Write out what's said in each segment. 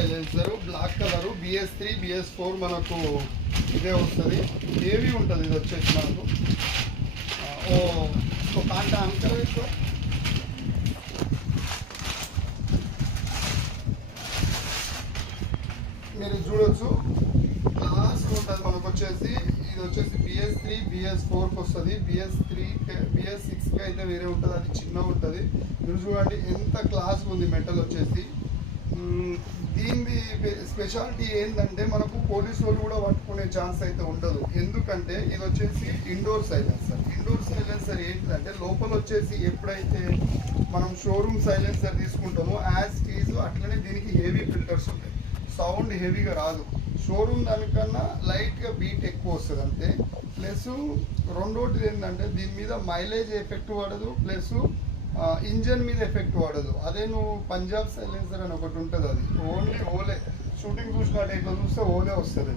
Silencer black colour BS3 BS4 మనకు ఇదే వస్తుంది. హెవీ ఉంటుంది ఇది వచ్చేసి మనకు. ఓ కాంట అంకర్ మీరు చూడొచ్చు, క్లాస్ ఉంటుంది మనకు వచ్చేసి. ఇది వచ్చేసి BS3 BS4కి వస్తుంది. BS6కి అయితే వేరే ఉంటుంది, అది చిన్న ఉంటుంది. మీరు చూడండి ఎంత క్లాస్ ఉంది మెటల్ వచ్చేసి. దీని స్పెషాలిటీ ఏంటంటే మనకు పోలీసు వాళ్ళు కూడా పట్టుకునే ఛాన్స్ అయితే ఉండదు. ఎందుకంటే ఇది వచ్చేసి ఇండోర్ సైలెన్సర్. ఇండోర్ సైలెన్సర్ ఏంటంటే లోపల వచ్చేసి ఎప్పుడైతే మనం షోరూమ్ సైలెన్సర్ తీసుకుంటామో యాజ్ టీజ్ అట్లనే దీనికి హెవీ ఫిల్టర్స్ ఉంటాయి. సౌండ్ హెవీగా రాదు. షోరూమ్ దానికన్నా లైట్గా బీట్ ఎక్కువ వస్తుంది అంతే. ప్లస్ రెండోటిది ఏంటంటే దీని మీద మైలేజ్ ఎఫెక్ట్ పడదు, ప్లస్ ఇంజన్ మీద ఎఫెక్ట్ పడదు. అదే నువ్వు పంజాబ్ సైలెన్సర్ అని ఒకటి ఉంటుంది, అది ఓన్లీ ఓలే. షూటింగ్ చూసినట్టు ఇట్లా చూస్తే ఓలే వస్తుంది.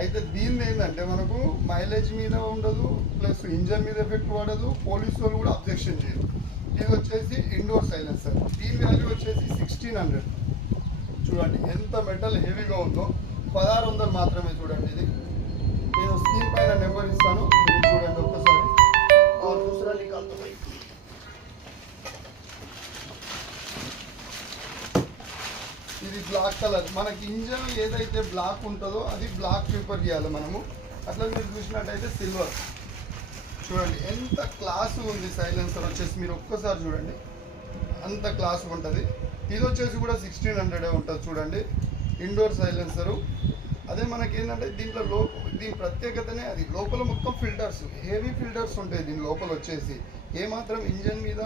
అయితే దీనిది ఏంటంటే మనకు మైలేజ్ మీద ఉండదు, ప్లస్ ఇంజన్ మీద ఎఫెక్ట్ పడదు. పోలీసు వాళ్ళు కూడా అబ్జెక్షన్ చేయరు. ఇది వచ్చేసి ఇండోర్ సైలెన్సర్. దీని వాల్యూ వచ్చేసి 1600. చూడండి ఎంత మెటల్ హెవీగా ఉందో. 1600 మాత్రమే. చూడండి ఇది నేను స్క్రీన్ పైన నెంబర్ ఇస్తాను, చూడండి ఒక్కసారి. ఇది బ్లాక్ కలర్. మనకి ఇంజన్ ఏదైతే బ్లాక్ ఉంటుందో అది బ్లాక్ ప్రిఫర్ చేయాలి మనము. అట్లా మీరు చూసినట్టయితే సిల్వర్. చూడండి ఎంత క్లాస్ ఉంది సైలెన్సర్ వచ్చేసి. మీరు ఒక్కసారి చూడండి అంత క్లాస్ ఉంటుంది. ఇది వచ్చేసి కూడా 1600 ఉంటుంది. చూడండి ఇండోర్ సైలెన్సరు. అదే మనకి ఏంటంటే దీంట్లో దీని ప్రత్యేకతనే అది. లోపల మొత్తం ఫిల్టర్స్, హెవీ ఫిల్టర్స్ ఉంటాయి దీని లోపల వచ్చేసి. ఏమాత్రం ఇంజన్ మీద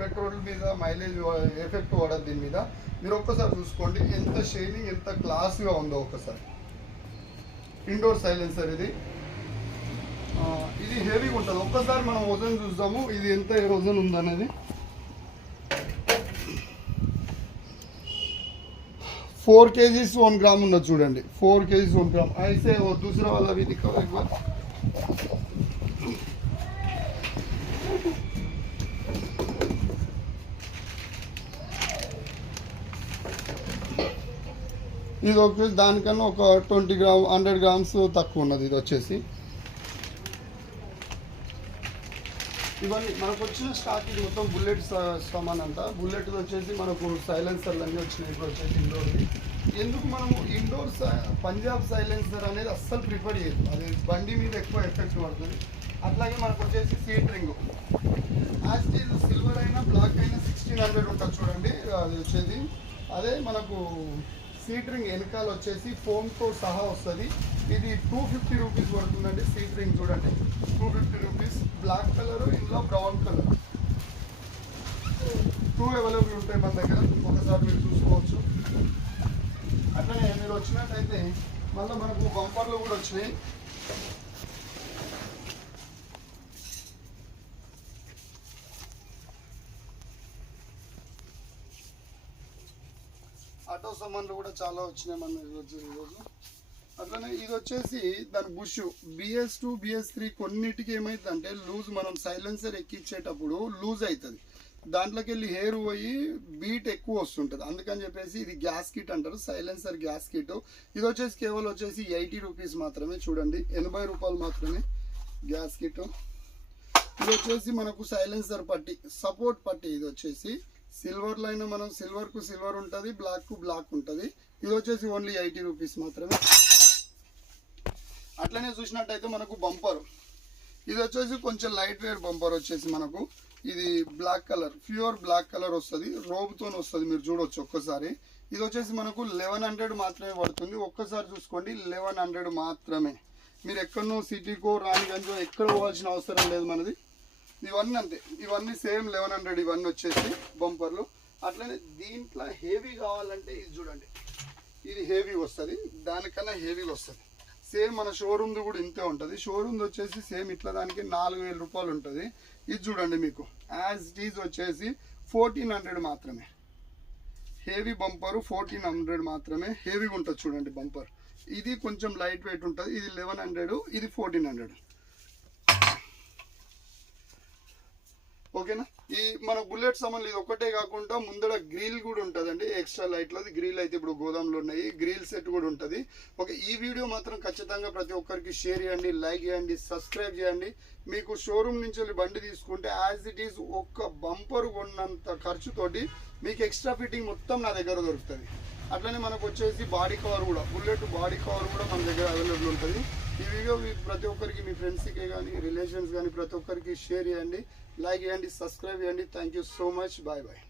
పెట్రోల్ మీద మైలేజ్ ఎఫెక్ట్ పడదు దీని మీద. మీరు ఒక్కసారి చూసుకోండి ఎంత షైనింగ్, ఎంత క్లాస్గా ఉందో ఒక్కసారి. ఇండోర్ సైలెన్సర్ ఇది. ఇది హెవీగా ఉంటుంది. ఒక్కసారి మనం వజన్ చూద్దాము, ఇది ఎంత వజన్ ఉందనేది. 4 kgs 1 ग्राम ఉన్నది చూడండి. 4 kgs 1 ग्राम. ऐसे वो दूसरा वाला भी दिखाओ एक बार. ఇది వచ్చేసి దానికన్నా ఒక 20 గ్రామ్ 100 గ్రామ్స్ తక్కువ ఉన్నది ఇది వచ్చేసి. ఇవన్నీ మనకు వచ్చిన స్టాక్ ఇది మొత్తం బుల్లెట్ సామాన్ అంతా. బుల్లెట్ వచ్చేసి మనకు సైలెన్సర్లు అన్నీ వచ్చినాయి ఇప్పుడు వచ్చేసి ఇండోర్ది. ఎందుకు మనము ఇండోర్ పంజాబ్ సైలెన్సర్ అనేది అస్సలు ప్రిఫర్ చేయదు, అది బండి మీద ఎక్కువ ఎఫెక్ట్ పడుతుంది. అట్లాగే మనకు వచ్చేసి seat ring as it is silver అయినా బ్లాక్ అయినా 1600 ఉంటుంది చూడండి అది వచ్చేది. అదే మనకు సీట్ రింగ్ వెనకాల వచ్చేసి ఫోమ్తో సహా వస్తుంది. ఇది 250 రూపీస్ పడుతుందండి సీట్ రింగ్. చూడండి 250 రూపీస్. బ్లాక్ కలర్, ఇందులో బ్రౌన్ కలర్ 2 అవైలబుల్ ఉంటాయి మన దగ్గర. ఒకసారి మీరు చూసుకోవచ్చు. అట్లనే మీరు వచ్చినట్టయితే మళ్ళీ మనకు బంపర్లు కూడా వచ్చినాయి. ఆటో సామాన్లు కూడా చాలా వచ్చినాయి మన ఈరోజు. అట్లనే ఇది వచ్చేసి దాని బుష్ BS2 BS3 కొన్నిటికి ఏమైందంటే లూజ్, మనం సైలెన్సర్ ఎక్కించేటప్పుడు లూజ్ అవుతుంది. దాంట్లోకి వెళ్ళి హెయిర్ పోయి బీట్ ఎక్కువ వస్తుంటుంది. అందుకని చెప్పేసి ఇది గ్యాస్ కిట్ అంటారు, సైలెన్సర్ గ్యాస్ కిట్. ఇది వచ్చేసి కేవలం వచ్చేసి 80 రూపీస్ మాత్రమే. చూడండి 80 రూపాయలు మాత్రమే గ్యాస్ కిట్. ఇది వచ్చేసి మనకు సైలెన్సర్ పట్టి, సపోర్ట్ పట్టి. ఇది వచ్చేసి సిల్వర్లో అయినా మనం సిల్వర్కు సిల్వర్ ఉంటుంది, బ్లాక్కు బ్లాక్ ఉంటుంది. ఇది వచ్చేసి ఓన్లీ 80 రూపీస్ మాత్రమే. అట్లనే చూసినట్టయితే మనకు బంపర్. ఇది వచ్చేసి కొంచెం లైట్ వెయిట్ బంపర్ వచ్చేసి మనకు. ఇది black colour, pure black colour వస్తుంది, రోబ్తో వస్తుంది. మీరు చూడవచ్చు ఒక్కసారి. ఇది వచ్చేసి మనకు 1100 మాత్రమే పడుతుంది. ఒక్కసారి చూసుకోండి 1100 మాత్రమే. మీరు ఎక్కడనో సిటీకో రాణిగంజో ఎక్కడ పోవాల్సిన అవసరం లేదు మనది. ఇవన్నీ అంతే, ఇవన్నీ సేమ్ 1100 ఇవన్నీ వచ్చేసి బంపర్లు. అట్లనే దీంట్లో హెవీ కావాలంటే ఇది చూడండి, ఇది హెవీ వస్తుంది, దానికన్నా హెవీగా వస్తుంది. సేమ్ మన షోరూమ్ది కూడా ఇంతే ఉంటుంది. షోరూమ్ది వచ్చేసి సేమ్ ఇట్లా దానికి 4000 రూపాయలు ఉంటుంది. ఇది చూడండి మీకు యాజ్ ఇట్ ఈజ్ వచ్చేసి 1400 మాత్రమే. హెవీ బంపరు 1400 మాత్రమే. హెవీగా ఉంటుంది చూడండి బంపర్. ఇది కొంచెం లైట్ వెయిట్ ఉంటుంది. ఇది 1100, ఇది 1400. ఓకేనా. ఈ మన బుల్లెట్ సామాన్లు ఇది ఒక్కటే కాకుండా ముందర గ్రిల్ కూడా ఉంటుందండి, ఎక్స్ట్రా లైట్లది గ్రిల్ అయితే ఇప్పుడు గోదాంలో ఉన్నాయి, గ్రిల్ సెట్ కూడా ఉంటుంది. ఓకే, ఈ వీడియో మాత్రం ఖచ్చితంగా ప్రతి ఒక్కరికి షేర్ చేయండి, లైక్ చేయండి, సబ్స్క్రైబ్ చేయండి. మీకు షోరూమ్ నుంచి వెళ్ళి బండి తీసుకుంటే యాజ్ ఇట్ ఈస్ ఒక్క బంపర్ కొన్నంత ఖర్చుతోటి మీకు ఎక్స్ట్రా ఫిట్టింగ్ మొత్తం నా దగ్గర దొరుకుతుంది. అట్లనే మనకు వచ్చేసి బాడీ కవర్ కూడా, బుల్లెట్ బాడీ కవర్ కూడా మన దగ్గర అవైలబుల్ ఉంటుంది. ఈ వీడియో ప్రతి ఒక్కరికి, మీ ఫ్రెండ్స్కి కానీ రిలేషన్స్ కానీ ప్రతి ఒక్కరికి షేర్ చేయండి, లైక్ చేయండి, సబ్స్క్రైబ్ చేయండి. Thank you so much. Bye bye.